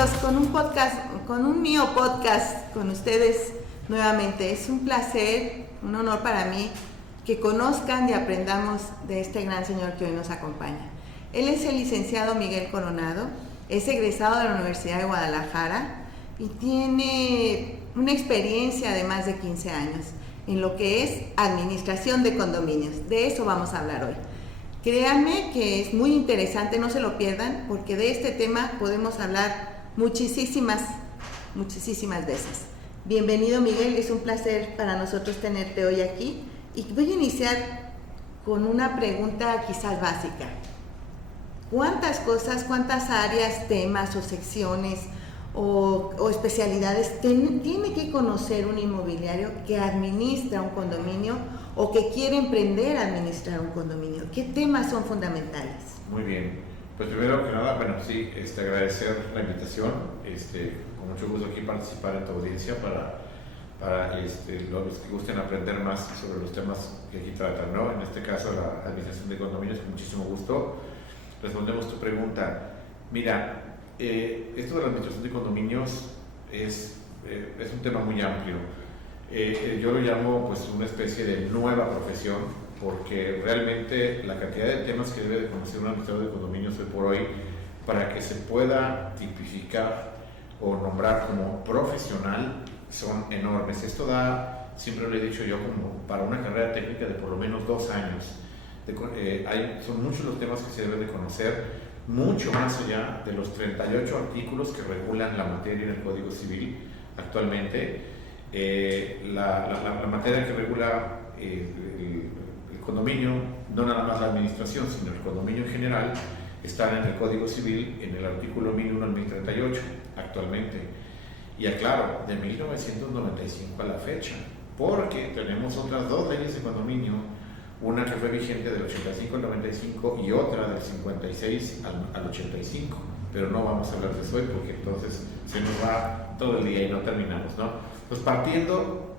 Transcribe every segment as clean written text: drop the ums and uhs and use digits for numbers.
amigos, con un mío podcast con ustedes nuevamente. Es un placer, un honor para mí que conozcan y aprendamos de este gran señor que hoy nos acompaña. Él es el licenciado Miguel Coronado, es egresado de la Universidad de Guadalajara y tiene una experiencia de más de 15 años en lo que es administración de condominios. De eso vamos a hablar hoy. Créanme que es muy interesante, no se lo pierdan, porque de este tema podemos hablar muchísimas veces. Bienvenido, Miguel, es un placer para nosotros tenerte hoy aquí. Y voy a iniciar con una pregunta quizás básica. ¿Cuántas cosas, cuántas áreas, temas o secciones o especialidades tiene que conocer un inmobiliario que administra un condominio o que quiere emprender a administrar un condominio? ¿Qué temas son fundamentales? Muy bien, pues primero que nada, bueno, sí, agradecer la invitación, con mucho gusto aquí participar en tu audiencia para los que gusten aprender más sobre los temas que aquí tratan, ¿no? En este caso, la administración de condominios, con muchísimo gusto respondemos tu pregunta. Mira, esto de la administración de condominios es un tema muy amplio. Yo lo llamo pues una especie de nueva profesión, porque realmente la cantidad de temas que debe de conocer un administrador de condominios hoy por hoy para que se pueda tipificar o nombrar como profesional son enormes. Esto da, siempre lo he dicho yo, como para una carrera técnica de por lo menos 2 años. Son muchos los temas que se deben de conocer, mucho más allá de los 38 artículos que regulan la materia en el Código Civil actualmente. La materia que regula el condominio, no nada más la administración, sino el condominio en general, está en el Código Civil, en el artículo 1001 al 1038 actualmente. Y aclaro, de 1995 a la fecha, porque tenemos otras 2 leyes de condominio, una que fue vigente del 85 al 95 y otra del 56 al 85, pero no vamos a hablar de eso hoy porque entonces se nos va todo el día y no terminamos, ¿no? Pues partiendo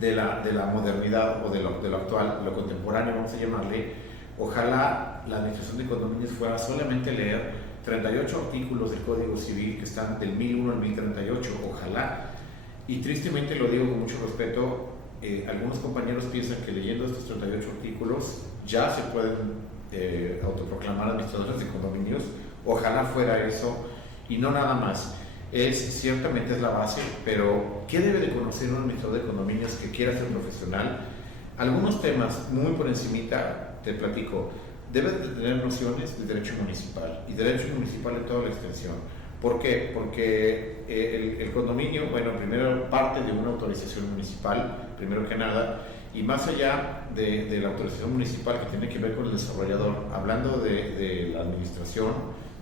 de la modernidad o de lo actual, lo contemporáneo, vamos a llamarle, ojalá la administración de condominios fuera solamente leer 38 artículos del Código Civil que están del 1001 al 1038, ojalá. Y tristemente lo digo con mucho respeto, algunos compañeros piensan que leyendo estos 38 artículos ya se pueden autoproclamar administradores de condominios. Ojalá fuera eso y no nada más. Ciertamente es la base, pero ¿qué debe de conocer un administrador de condominios que quiera ser profesional? Algunos temas muy por encimita, te platico. Debe de tener nociones de derecho municipal y derecho municipal en toda la extensión. ¿Por qué? Porque el condominio, bueno, primero parte de una autorización municipal, primero que nada, y más allá de la autorización municipal que tiene que ver con el desarrollador, hablando de la administración,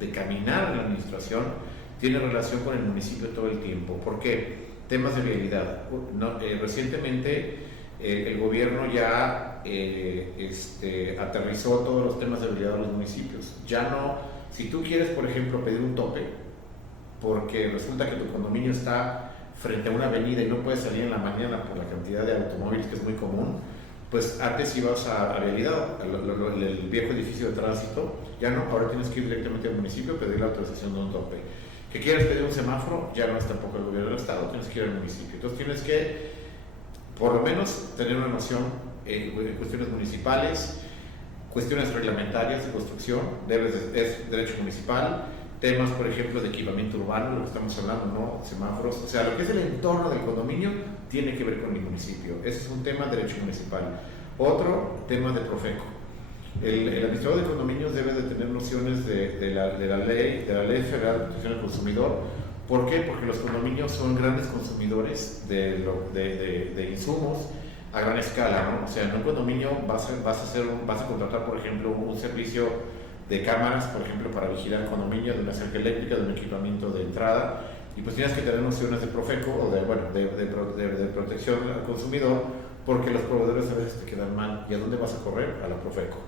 de caminar en la administración, tiene relación con el municipio todo el tiempo. ¿Por qué? Temas de vialidad. Recientemente el gobierno ya aterrizó todos los temas de vialidad a los municipios. Ya no, si tú quieres, por ejemplo, pedir un tope, porque resulta que tu condominio está frente a una avenida y no puedes salir en la mañana por la cantidad de automóviles que es muy común, pues antes ibas a vialidad, el viejo edificio de tránsito, ya no, ahora tienes que ir directamente al municipio a pedir la autorización de un tope. ¿Que quieres pedir un semáforo? Ya no es tampoco el gobierno del estado, tienes que ir al municipio. Entonces tienes que, por lo menos, tener una noción en cuestiones municipales, cuestiones reglamentarias de construcción, es derecho municipal, temas, por ejemplo, de equipamiento urbano, lo que estamos hablando, ¿no? Semáforos, o sea, lo que es el entorno del condominio tiene que ver con el municipio. Ese es un tema de derecho municipal. Otro tema de Profeco. El administrador de condominios debe de tener nociones de la ley federal de protección al consumidor. ¿Por qué? Porque los condominios son grandes consumidores de insumos a gran escala, ¿no? O sea, en un condominio vas a contratar, por ejemplo, un servicio de cámaras, por ejemplo, para vigilar el condominio, de una cerca eléctrica, de un equipamiento de entrada, y pues tienes que tener nociones de Profeco o de protección al consumidor, porque los proveedores a veces te quedan mal. ¿Y a dónde vas a correr? A la Profeco.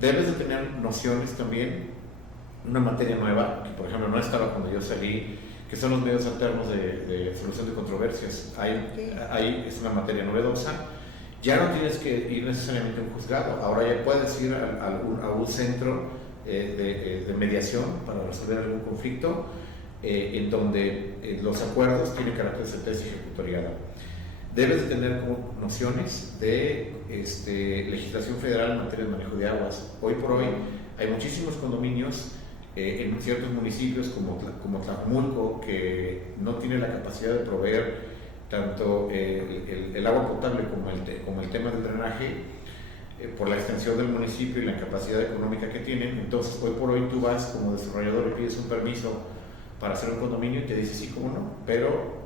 Debes de tener nociones también, una materia nueva, que por ejemplo no estaba cuando yo salí, que son los medios alternos de solución de controversias. Ahí es una materia novedosa. Ya no tienes que ir necesariamente a un juzgado, ahora ya puedes ir a un centro de mediación para resolver algún conflicto. en donde los acuerdos tienen carácter de sentencia ejecutoriada. Debes de tener como nociones de legislación federal en materia de manejo de aguas. Hoy por hoy hay muchísimos condominios en ciertos municipios como Tlajumulco, que no tiene la capacidad de proveer tanto el agua potable como el tema del drenaje, por la extensión del municipio y la capacidad económica que tienen. Entonces, hoy por hoy tú vas como desarrollador y pides un permiso para hacer un condominio y te dice sí, cómo no, pero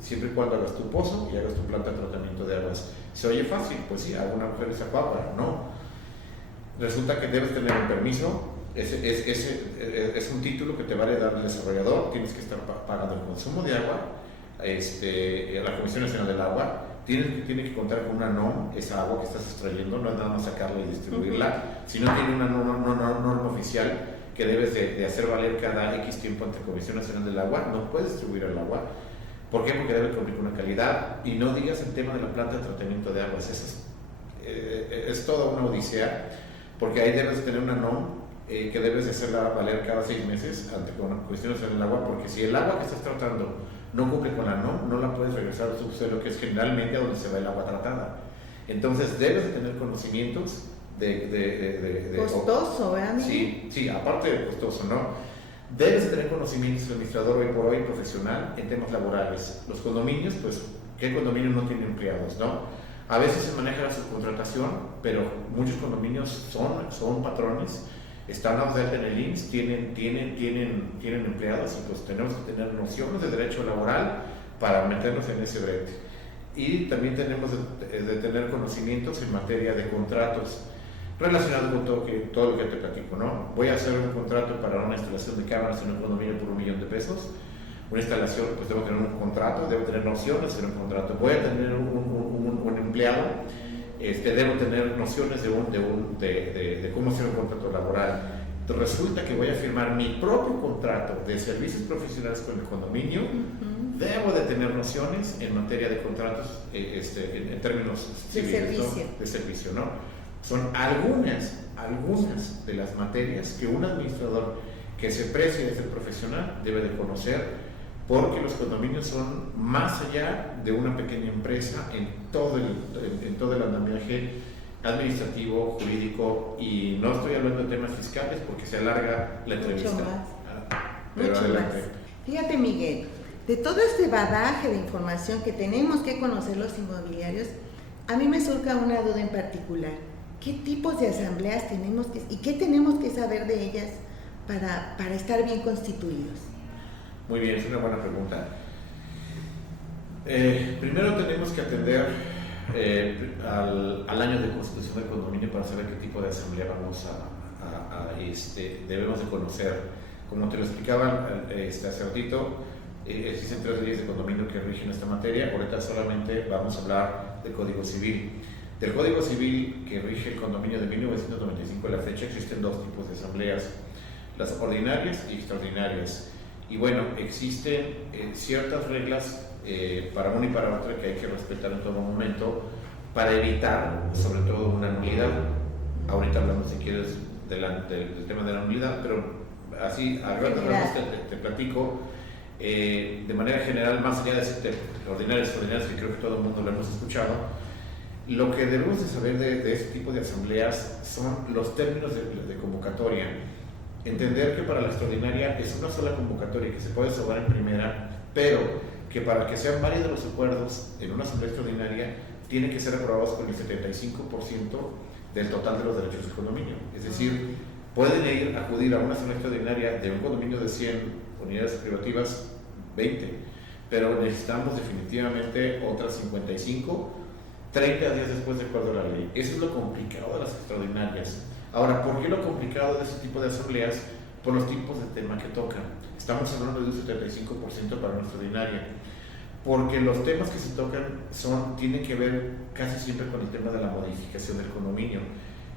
siempre y cuando hagas tu pozo y hagas tu planta de tratamiento de aguas. ¿Se oye fácil? Pues sí, hago una mujer esa papa, no. Resulta que debes tener un permiso, es un título que te vale dar el desarrollador, tienes que estar pagando el consumo de agua, la Comisión Nacional del Agua, tiene que contar con una NOM, esa agua que estás extrayendo, no es nada más sacarla y distribuirla, sino tiene una norma oficial que debes de hacer valer cada X tiempo ante la Comisión Nacional del Agua. No puedes distribuir el agua. ¿Por qué? Porque debe cumplir con una calidad. Y no digas el tema de la planta de tratamiento de aguas, eso es toda una odisea, porque ahí debes de tener una NOM que debes de hacerla valer cada 6 meses ante la Comisión Nacional del Agua, porque si el agua que estás tratando no cumple con la NOM, no la puedes regresar al subsuelo, que es generalmente a donde se va el agua tratada. Entonces debes de tener conocimientos costoso, ¿verdad? Sí, aparte de costoso, ¿no? Debes de tener conocimientos administrador hoy por hoy profesional en temas laborales. Los condominios, pues, ¿qué condominio no tiene empleados, no? A veces se maneja la subcontratación, pero muchos condominios son patrones, están a en el IMSS, tienen empleados, y pues tenemos que tener nociones de derecho laboral para meternos en ese brete. Y también tenemos de tener conocimientos en materia de contratos relacionados con todo lo que te platico, ¿no? Voy a hacer un contrato para una instalación de cámaras en un condominio por $1 millón. Una instalación, pues debo tener un contrato, debo tener nociones en un contrato. Voy a tener un empleado, debo tener nociones de cómo hacer un contrato laboral. Entonces, resulta que voy a firmar mi propio contrato de servicios profesionales con el condominio. Debo de tener nociones en materia de contratos en términos civiles, de servicio, ¿no? Son algunas de las materias que un administrador que se precie de ser profesional debe de conocer, porque los condominios son más allá de una pequeña empresa en todo el andamiaje administrativo, jurídico, y no estoy hablando de temas fiscales porque se alarga la entrevista. Mucho más. Pero adelante. Más. Fíjate, Miguel, de todo este bagaje de información que tenemos que conocer los inmobiliarios, a mí me surca una duda en particular. ¿Qué tipos de asambleas tenemos y qué tenemos que saber de ellas para estar bien constituidos? Muy bien, es una buena pregunta. Primero tenemos que atender al año de constitución del condominio para saber qué tipo de asamblea debemos de conocer. Como te lo explicaba hace ratito, existen 3 leyes de condominio que rigen esta materia. Ahorita solamente vamos a hablar del Código Civil. Del Código Civil que rige el condominio de 1995 a la fecha, existen 2 tipos de asambleas, las ordinarias y extraordinarias. Y bueno, existen ciertas reglas para una y para otra que hay que respetar en todo momento para evitar, sobre todo, una nulidad. Ahorita hablamos, si quieres, del tema de la nulidad, pero así, a grandes rasgos te platico. De manera general, más allá de ordinarias y extraordinarias, que creo que todo el mundo lo hemos escuchado, lo que debemos de saber de este tipo de asambleas son los términos de convocatoria. Entender que para la extraordinaria es una sola convocatoria que se puede salvar en primera, pero que para que sean válidos los acuerdos en una asamblea extraordinaria tienen que ser aprobados con el 75% del total de los derechos del condominio. Es decir, pueden acudir a una asamblea extraordinaria de un condominio de 100 unidades privativas, 20, pero necesitamos definitivamente otras 55, 30 días después de acuerdo a la ley. Eso es lo complicado de las extraordinarias. Ahora, ¿por qué lo complicado de ese tipo de asambleas? Por los tipos de tema que tocan. Estamos hablando de un 75% para una extraordinaria, porque los temas que se tocan tienen que ver casi siempre con el tema de la modificación del condominio,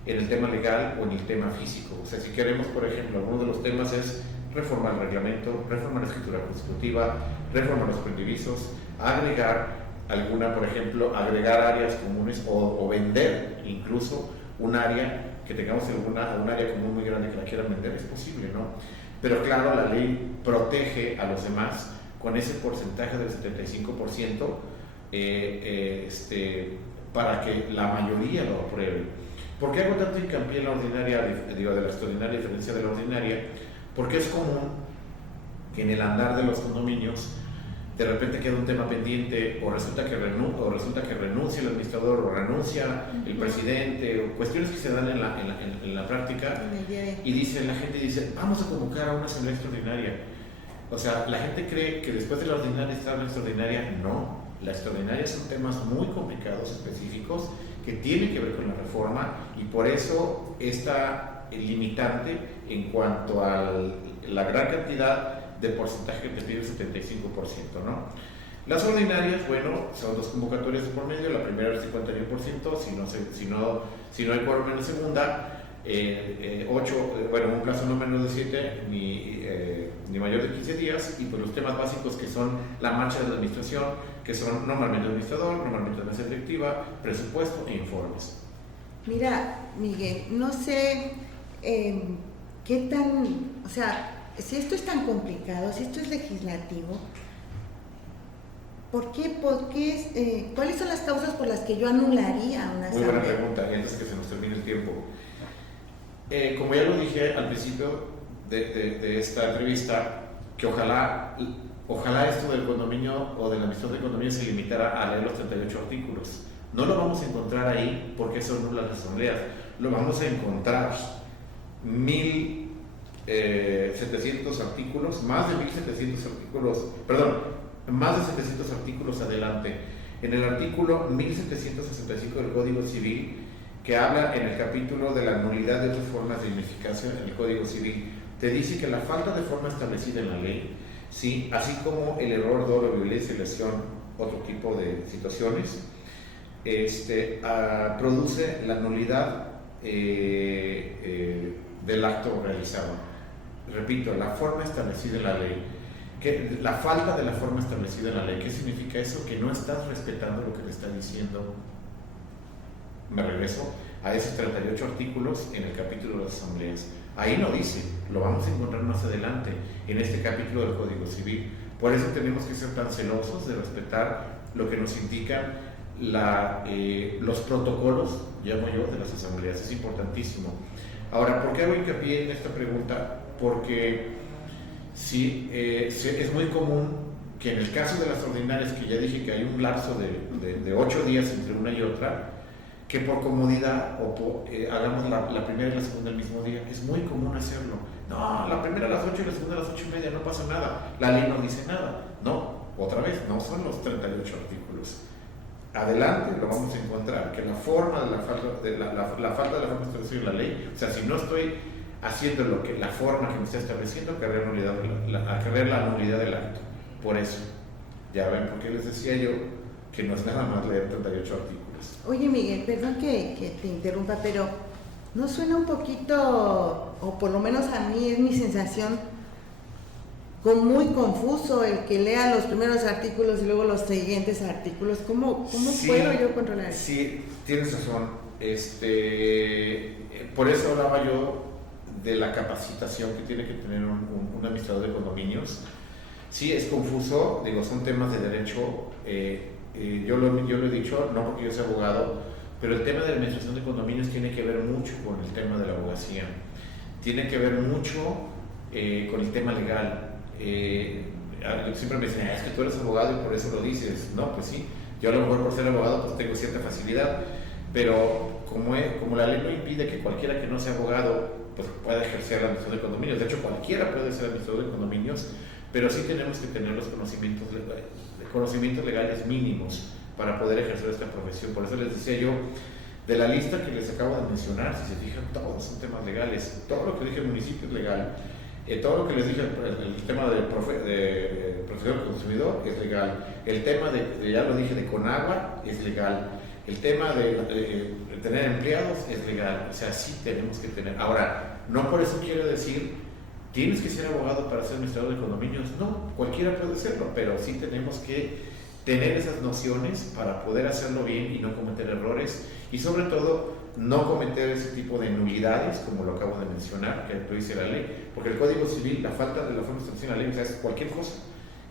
en el tema legal o en el tema físico. O sea, si queremos, por ejemplo, alguno de los temas es reformar el reglamento, reformar la escritura constitutiva, reformar los predivisos, agregar por ejemplo, agregar áreas comunes o vender incluso un área que tengamos un área común muy grande que la quieran vender, es posible, ¿no? pero claro, la ley protege a los demás con ese porcentaje del 75% para que la mayoría lo apruebe. ¿Por qué hago tanto hincapié en la ordinaria, de la extraordinaria diferencia de la ordinaria? Porque es común que en el andar de los condominios de repente queda un tema pendiente o resulta que renuncia el administrador o renuncia el presidente o cuestiones que se dan en la práctica y la gente dice, vamos a convocar a una asamblea extraordinaria. O sea, la gente cree que después de la ordinaria está la extraordinaria. No, la extraordinaria son temas muy complicados, específicos, que tienen que ver con la reforma y por eso esta limitante en cuanto a la gran cantidad de porcentaje que te pide el 75%, ¿no? Las ordinarias, bueno, son 2 convocatorias de por medio, la primera es el 51%, si no hay quórum en la segunda, 8, un plazo no menos de 7 ni mayor de 15 días, y pues los temas básicos que son la marcha de la administración, que son normalmente administrador, normalmente mesa directiva, presupuesto e informes. Mira, Miguel, no sé qué tan, o sea, si esto es tan complicado, si esto es legislativo, ¿cuáles son las causas por las que yo anularía una asamblea? Muy buena pregunta, y antes que se nos termine el tiempo. Como ya lo dije al principio de esta entrevista, que ojalá esto del condominio o de la administración del condominio se limitara a leer los 38 artículos. No lo vamos a encontrar ahí porque eso anula las asambleas. Lo vamos a encontrar 1.700 artículos, más de 700 artículos adelante. En el artículo 1765 del Código Civil, que habla en el capítulo de la nulidad de otras formas de ineficacia en el Código Civil, te dice que la falta de forma establecida en la ley, ¿sí?, así como el error, dolo, violencia, lesión, otro tipo de situaciones, produce la nulidad del acto realizado. Repito, la forma establecida en la ley. La falta de la forma establecida en la ley. ¿Qué significa eso? Que no estás respetando lo que te está diciendo. Me regreso a esos 38 artículos en el capítulo de las asambleas. Ahí no dice, lo vamos a encontrar más adelante en este capítulo del Código Civil. Por eso tenemos que ser tan celosos de respetar lo que nos indican los protocolos, llamo yo, de las asambleas. Es importantísimo. Ahora, ¿por qué hago hincapié en esta pregunta? Porque sí, es muy común que en el caso de las ordinarias, que ya dije que hay un lapso de 8 días entre una y otra, que por comodidad hagamos la primera y la segunda el mismo día. Es muy común hacerlo. No, la primera a las 8 y la segunda a las 8:30, no pasa nada. La ley no dice nada. No, otra vez, no son los 38 artículos. Adelante lo vamos a encontrar, que la falta de la forma establecida en la ley, o sea, si no estoy haciendo la forma que me está estableciendo, acarrea la nulidad del acto. Por eso, ya ven por qué les decía yo que no es nada más leer 38 artículos. Oye, Miguel, perdón que te interrumpa, pero ¿no suena un poquito, o por lo menos a mí es mi sensación, muy confuso el que lea los primeros artículos y luego los siguientes artículos? ¿Cómo sí, puedo yo controlar eso? Sí, tienes razón. Por eso hablaba yo de la capacitación que tiene que tener un administrador de condominios. Sí, es confuso, son temas de derecho. Yo lo he dicho, no porque yo sea abogado, pero el tema de la administración de condominios tiene que ver mucho con el tema de la abogacía. Tiene que ver mucho con el tema legal. Siempre me dicen, es que tú eres abogado y por eso lo dices. No, pues sí, yo a lo mejor por ser abogado pues tengo cierta facilidad, pero como la ley no impide que cualquiera que no sea abogado pues pueda ejercer la administración de condominios, de hecho cualquiera puede ser administrador de condominios, pero sí tenemos que tener los conocimientos legales mínimos para poder ejercer esta profesión. Por eso les decía yo, de la lista que les acabo de mencionar, si se fijan, todos son temas legales. Todo lo que dije el municipio es legal. Todo lo que les dije, el tema de protección del consumidor es legal. El tema ya lo dije, de Conagua es legal. El tema de tener empleados es legal. O sea, sí tenemos que tener. Ahora, no por eso quiero decir, tienes que ser abogado para ser administrador de condominios. No, cualquiera puede serlo, pero sí tenemos que tener esas nociones para poder hacerlo bien y no cometer errores. Y sobre todo, no cometer ese tipo de nulidades, como lo acabo de mencionar, que lo dice la ley, porque el Código Civil, la falta de la forma establecida en la ley, o sea, es cualquier cosa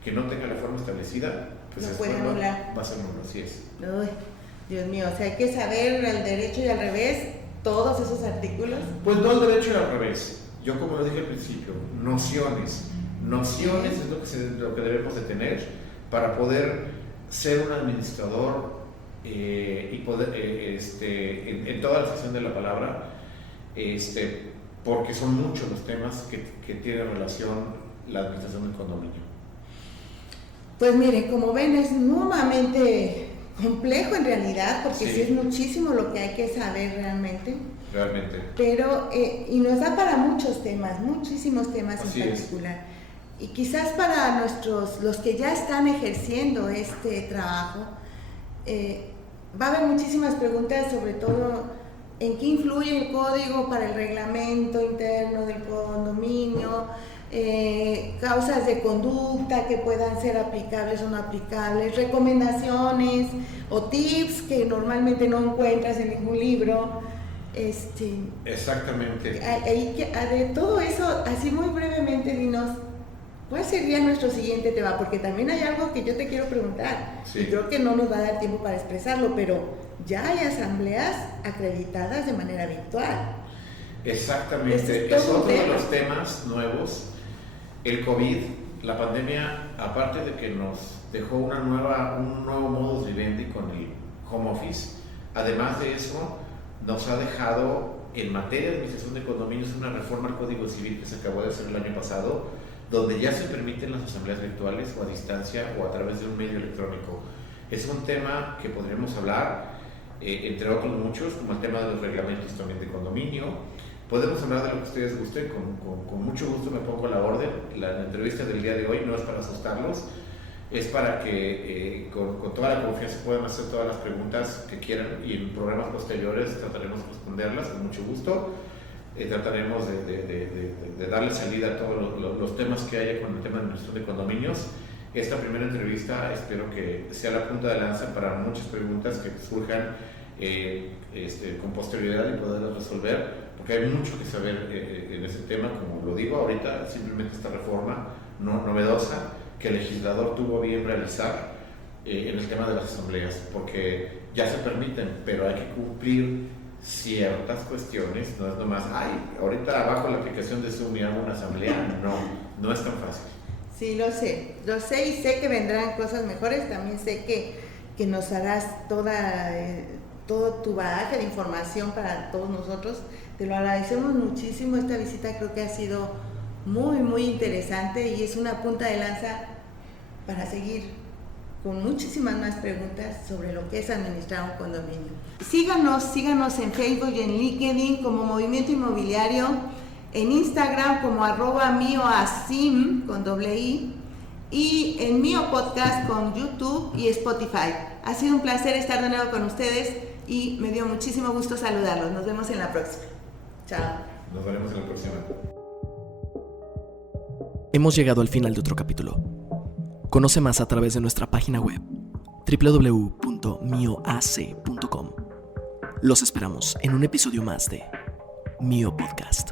que no tenga la forma establecida, pues no puede anular. Va a ser nulo, así es. Uy, Dios mío, o sea, hay que saber el derecho y al revés, todos esos artículos. Pues no el derecho y al revés. Yo, como lo dije al principio, nociones es lo que debemos de tener para poder ser un administrador y poder, en toda la sección de la palabra, porque son muchos los temas que tienen relación la administración del condominio. Pues miren, como ven, es sumamente complejo en realidad, porque sí es muchísimo lo que hay que saber realmente. Pero, y nos da para muchos temas, muchísimos temas en particular. Y quizás para los que ya están ejerciendo este trabajo, va a haber muchísimas preguntas, sobre todo en qué influye el código para el reglamento interno del condominio, causas de conducta que puedan ser aplicables o no aplicables, recomendaciones o tips que normalmente no encuentras en ningún libro. Exactamente. De todo eso, así muy brevemente, dinos, ¿cuál sería nuestro siguiente tema? Porque también hay algo que yo te quiero preguntar, y creo que no nos va a dar tiempo para expresarlo, pero ya hay asambleas acreditadas de manera virtual. Exactamente, es otro de los temas nuevos. El COVID, la pandemia, aparte de que nos dejó un nuevo modus vivendi con el home office, además de eso, nos ha dejado en materia de administración de condominios una reforma al Código Civil que se acabó de hacer el año pasado, donde ya se permiten las asambleas virtuales o a distancia o a través de un medio electrónico. Es un tema que podríamos hablar, entre otros muchos, como el tema de los reglamentos también de condominio. Podemos hablar de lo que ustedes gusten, con mucho gusto me pongo a la orden. La entrevista del día de hoy no es para asustarlos, es para que con toda la confianza puedan hacer todas las preguntas que quieran, y en programas posteriores trataremos de responderlas con mucho gusto. Trataremos de darle salida a todos los temas que haya con el tema de administración de condominios. Esta primera entrevista espero que sea la punta de lanza para muchas preguntas que surjan con posterioridad y poderlas resolver, porque hay mucho que saber en ese tema. Como lo digo ahorita, simplemente esta reforma novedosa que el legislador tuvo bien realizar en el tema de las asambleas, porque ya se permiten, pero hay que cumplir ciertas cuestiones. No es nomás, ahorita bajo la aplicación de Zoom y hago una asamblea. No es tan fácil. Sí, lo sé y sé que vendrán cosas mejores. También sé que nos harás todo tu bagaje de información para todos nosotros. Te lo agradecemos muchísimo. Esta visita creo que ha sido muy, muy interesante y es una punta de lanza para seguir con muchísimas más preguntas sobre lo que es administrar un condominio. Síganos en Facebook y en LinkedIn como Movimiento Inmobiliario, en Instagram como @mioasim con ~i, y en Mio Podcast con YouTube y Spotify. Ha sido un placer estar de nuevo con ustedes y me dio muchísimo gusto saludarlos. Nos vemos en la próxima. Chao. Nos veremos en la próxima. Hemos llegado al final de otro capítulo. Conoce más a través de nuestra página web www.mioac.com. Los esperamos en un episodio más de Mio Podcast.